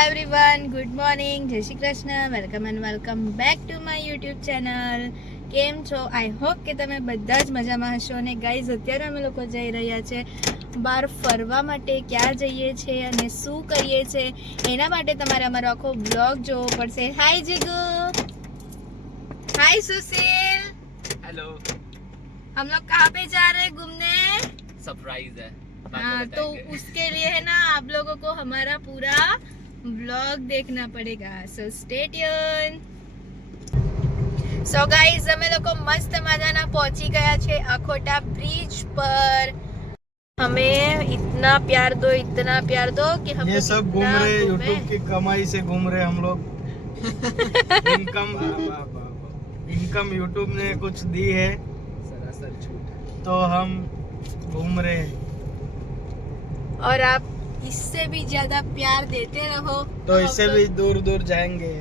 Everyone, good morning, જય Shri Krishna, welcome and welcome back to my YouTube channel. કેમ છો? I hope કે તમે બધા જ મજામાં હશો. અને ગાઈઝ, અત્યારે અમે લોકો જઈ રહ્યા છે બહાર ફરવા માટે. ક્યાં જઈએ છે અને શું કરીએ છે એના માટે તમારે અમારો આખો બ્લોગ જોવો પડશે. હાય જીગુ, हाय सुशील, हेलो। हम लोग कहाँ पे जा रहे हैं घूमने? सरप्राइज है। हाँ, तो उसके लिए है ना आप लोगों को हमारा पूरा व्लॉग देखना पड़ेगा, so stay tune. So guys, અમે લોકો મસ્ત મજાના પહોંચી ગયા છે અખોટા બ્રિજ પર. हमें इतना प्यार दो कि हम ये लोग सब घूम रहे यूट्यूब की कमाई से घूम रहे हम लोग. इनकम यूट्यूब ने कुछ दी है तो हम घूम रहे हैं. और आप इससे भी ज्यादा प्यार देते रहो तो इससे भी दूर दूर जाएंगे.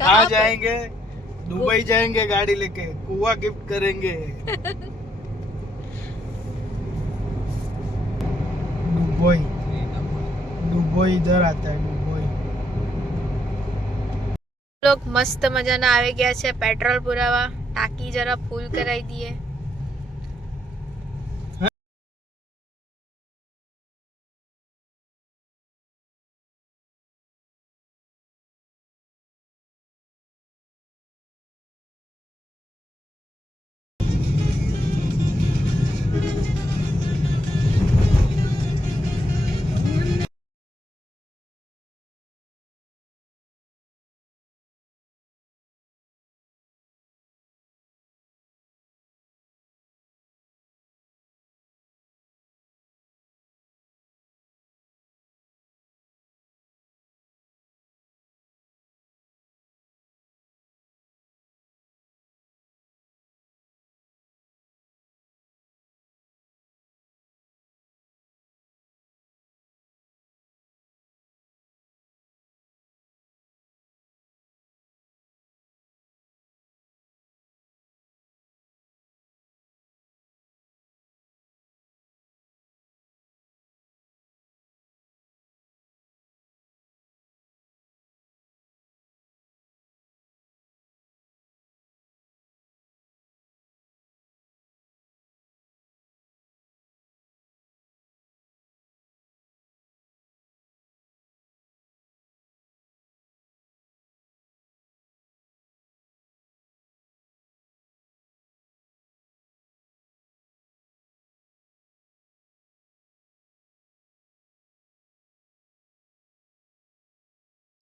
कहाँ जाएंगे? दुबई जाएंगे गाड़ी लेके, कुआ गिफ्ट करेंगे. दुबई इधर आता है. दुबई लोग मस्त मजाना આવી ગયા છે પેટ્રોલ પુરાવા. ટાંકી જરા ફૂલ કરાવી દઈએ.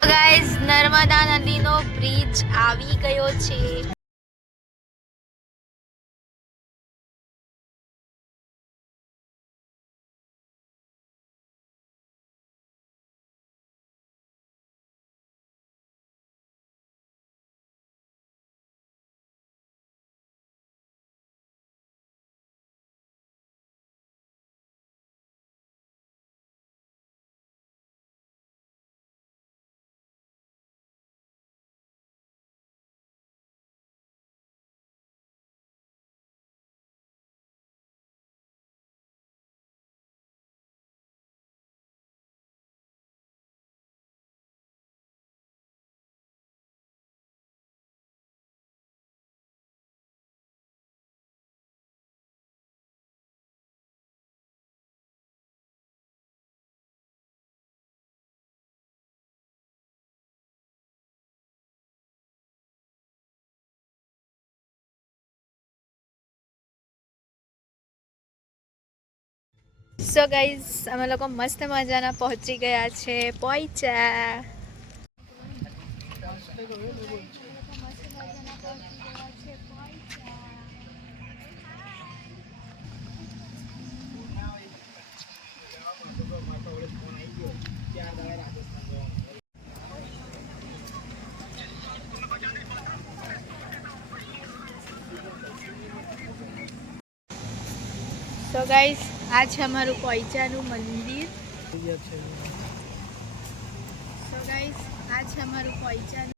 ગાઈઝ, નર્મદા નદીનો બ્રિજ આવી ગયો છે. સો ગાઈઝ, અમે લોકો મસ્ત મજાના પહોંચી ગયા છે પોઈચા. સો ગાઈઝ, આ છે અમારું પોઈચાનું મંદિર. સો ગાઈઝ, આ છે અમારું પોઈચાનું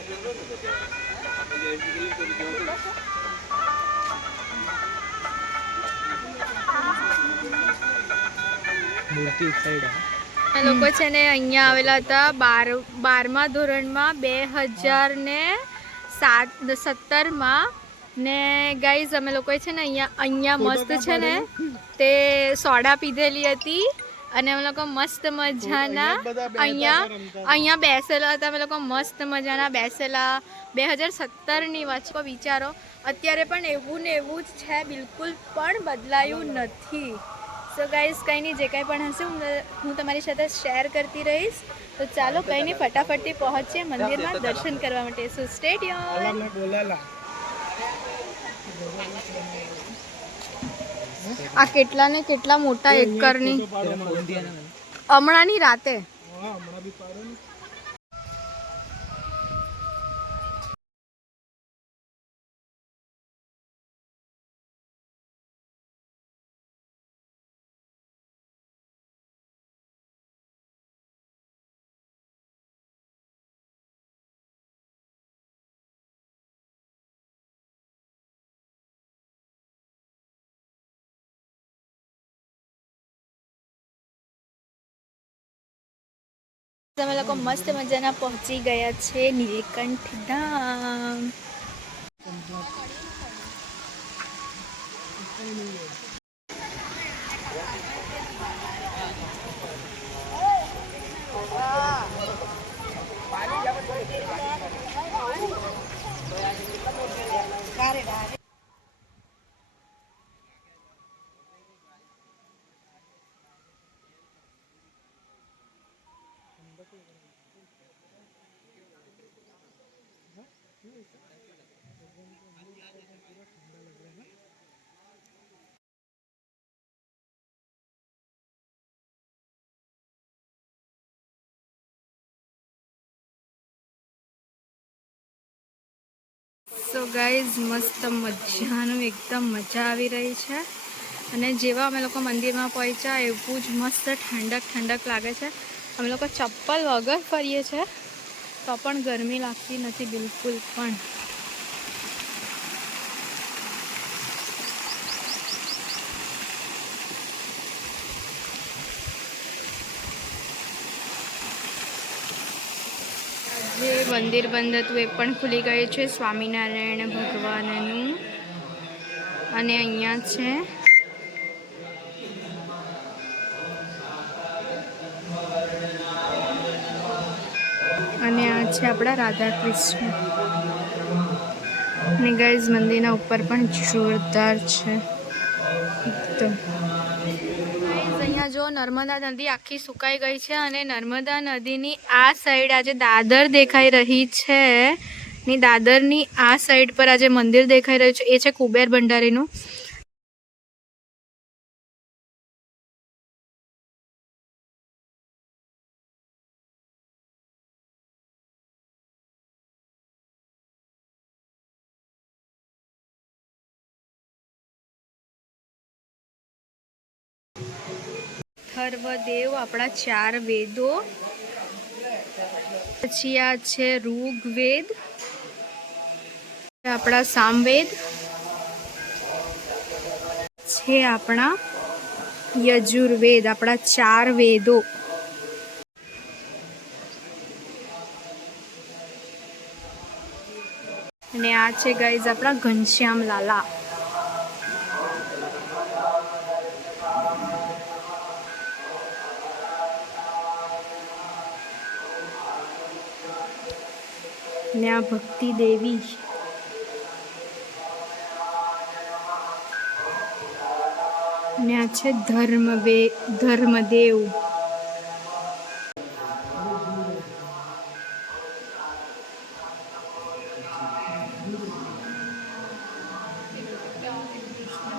આ લોકો છે ને અહીંયા આવેલા હતા 12મા ધોરણમાં 2017માં ને ગાઈઝ અમે લોકોએ છે ને અહીંયા મસ્ત છે ને તે સોડા પીધેલી હતી અને અમે લોકો મસ્ત મજાના અહીંયા બેસેલા હતા. અમે લોકો મસ્ત મજાના બેસેલા 2017ની વાત છે. વિચારો અત્યારે પણ એવું ને એવું જ છે, બિલકુલ પણ બદલાયું નથી. સો ગાઈઝ કંઈ નહીં, જે કંઈ પણ હશે હું તમારી સાથે શેર કરતી રહીશ. તો ચાલો કંઈ નહીં, ફટાફટથી પહોંચીએ મંદિરમાં દર્શન કરવા માટે. સો સ્ટે ટ્યુન. આ કેટલા ને કેટલા મોટા એકરની હમણાંની રાતે. અમે લોકો મસ્ત મજાના પહોંચી ગયા છે નીલકંઠ ધામ. સો ગાઈઝ મસ્ત મજાનું એકદમ મજા આવી રહી છે. અને જેવા અમે લોકો મંદિરમાં પહોંચ્યા એવું જ મસ્ત ઠંડક લાગે છે. અમે લોકો ચપ્પલ વગર ફરીએ છીએ તો પણ ગરમી લાગતી નથી બિલકુલ પણ. જે મંદિર બંધ હતું એ પણ ખુલી ગયું છે, સ્વામિનારાયણ ભગવાનનું. અને અહીંયા છે અને આ છે આપણા રાધા કૃષ્ણ. અને ગાઈઝ મંદિરના ઉપર પણ જોરદાર છે એકદમ. અહીંયા જો નર્મદા નદી આખી સુકાઈ ગઈ છે અને નર્મદા નદીની આ સાઈડ આજે દાદર દેખાઈ રહી છે. ની દાદરની આ સાઈડ પર આજે મંદિર દેખાઈ રહ્યું છે, એ છે કુબેર ભંડારીનું. અથર્વદેવ આપણા 4 વેદો. પછી આ છે ઋગ્વેદ, આપણા સામવેદ છે, આપણા યજુર્વેદ, આપણા 4 વેદો. અને આ છે ગાઈઝ આપણા ઘનશ્યામ લાલા. ને આ ભક્તિ દેવી. ને આ છે ધર્મદેવ.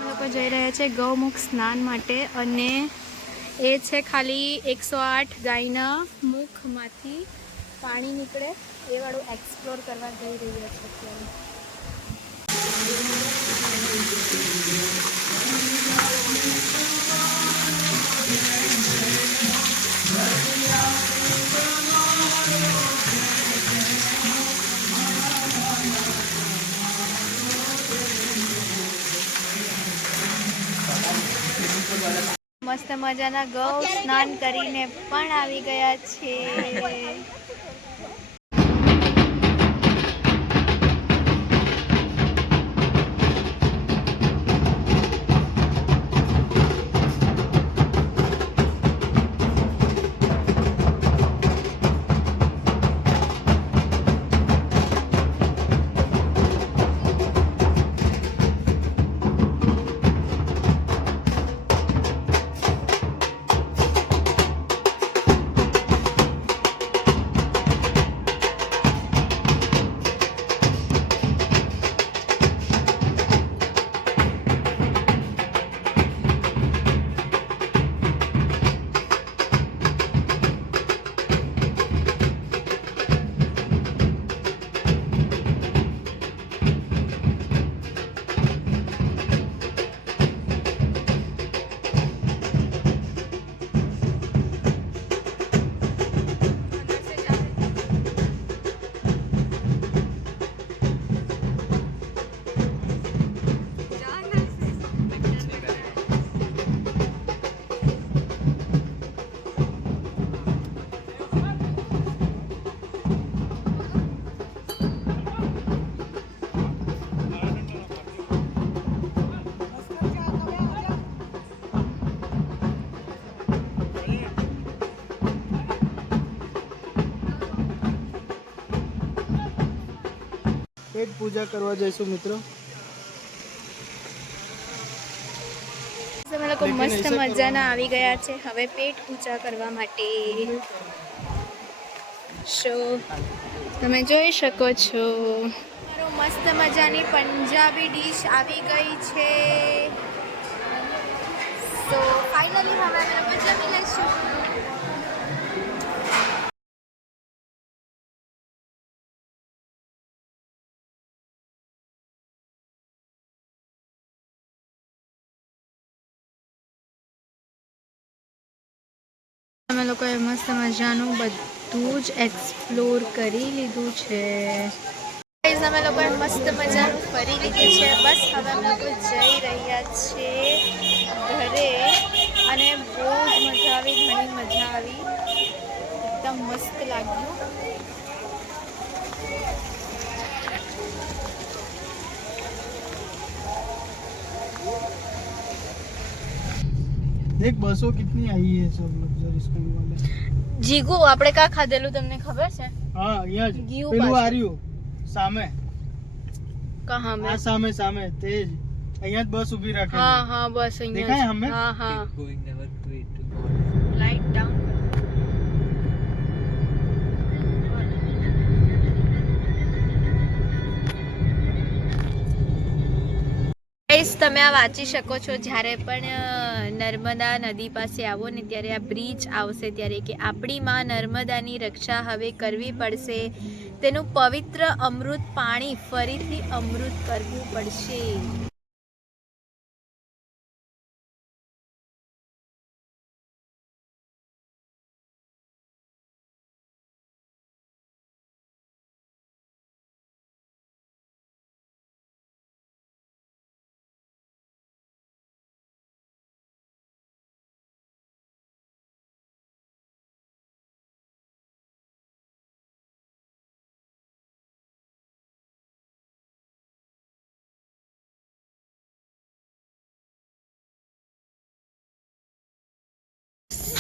લોકો જઈ રહ્યા છે ગૌમુખ સ્નાન માટે અને એ છે ખાલી 108 ગાયના મુખમાંથી પાણી નીકળે એ વાળું એક્સપ્લોર કરવા જઈ રહ્યા છે અત્યારે. મસ્ત મજાના ગૌ સ્નાન કરીને પણ આવી ગયા છે. પેટ પૂજા કરવા જઈશું મિત્રો. અમે લોકો મસ્ત મજાના આવી ગયા છે હવે પેટ પૂજા કરવા માટે. સો તમે જોઈ શકો છો મસ્ત મજાની પંજાબી ડીશ આવી ગઈ છે. તો ફાઇનલી હવે અમે લોકો જમી લઈશું. અમે લોકોએ મસ્ત મજાનું બધું જ એક્સપ્લોર કરી લીધું છે. ગાઈઝ અમે લોકોએ મસ્ત મજાનું ફરી લીધું છે. બસ હવે અમે લોકો જઈ રહ્યા છીએ ઘરે અને બહુ જ મજા આવી, ઘણી મજા આવી, એકદમ મસ્ત લાગ્યું. देख बसों कितनी आई है सब लग्जरीज करने वाले. જીગુ આપણે કા ખાધેલું તમને ખબર છે? હા અહીંયા જ ગીયું પેલું પાછું. આ રહ્યું સામે. કહા આ સામે સામે તેજ અહીંયા જ બસ ઊભી રાખેલી. હા હા બસ અહીંયા દેખાય હમે? હા હા Keep going, never quit. Light down. Guys તમે આ વાંચી શકો છો જ્યારે પણ નર્મદા નદી પાસે આવો ને ત્યારે આ બ્રિજ આવશે ત્યારે કે આપણી માં નર્મદાની રક્ષા હવે કરવી પડશે, તેનું પવિત્ર અમૃત પાણી ફરીથી અમૃત કરવું પડશે.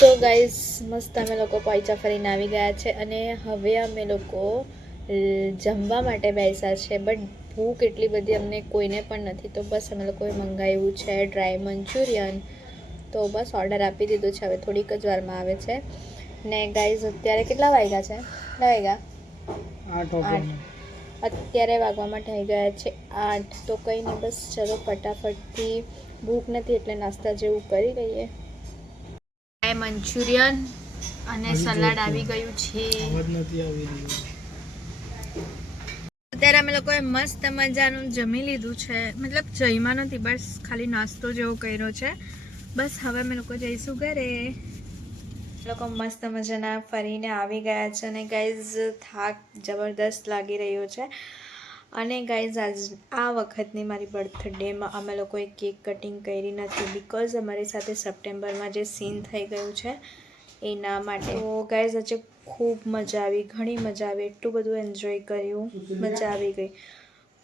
તો ગાઈઝ મસ્ત અમે લોકો પોઈચા ફરીને આવી ગયા છે અને હવે અમે લોકો જમવા માટે બેસ્યા છે. બટ ભૂખ એટલી બધી અમને કોઈને પણ નથી તો બસ અમે લોકોએ મંગાવ્યું છે ડ્રાય મંચુરિયન. તો બસ ઓર્ડર આપી દીધું છે, હવે થોડીક જ વારમાં આવે છે. ને ગાઈઝ અત્યારે કેટલા વાગ્યા છે? કેટલા વાગ્યા? 8. અત્યારે વાગવામાં થઈ ગયા છે 8. તો કંઈ નહીં, બસ ચલો ફટાફટથી ભૂખ નથી એટલે નાસ્તા જેવું કરી લઈએ. મંચુરિયન અને સલાડ આવી ગયું છે. અવાજ નથી આવી રહ્યો. અત્યારે અમે લોકોએ મસ્ત મજાનું જમી લીધું છે, મતલબ જમ્યા નથી, બસ ખાલી નાસ્તો જેવો કર્યો છે. બસ હવે અમે લોકો જઈશું ઘરે. લોકો મસ્ત મજાના ફરીને આવી ગયા છે અને ગાઈઝ થાક જબરદસ્ત લાગી રહ્યો છે. અને ગાઈઝ આ વખતની મારી બર્થડેમાં અમે લોકોએ કેક કટિંગ કરી નથી બિકોઝ અમારી સાથે સપ્ટેમ્બરમાં જે સીન થઈ ગયું છે એના માટે. તો ગાઈઝ આજે ખૂબ મજા આવી, ઘણી મજા આવી, એટલું બધું એન્જોય કર્યું, મજા આવી ગઈ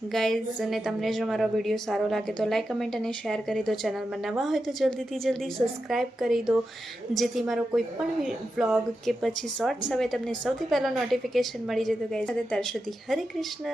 ગાઈઝ. અને તમને જો મારો વિડીયો સારો લાગે તો લાઈક, કમેન્ટ અને શેર કરી દો. ચેનલમાં નવા હોય તો જલ્દી સબસ્ક્રાઈબ કરી દો, જેથી મારો કોઈ પણ વ્લોગ કે પછી શોર્ટ્સ હવે તમને સૌથી પહેલાં નોટિફિકેશન મળી જાય. તો ગાઈઝ સાથે ત્યાર સુધી હરે કૃષ્ણ.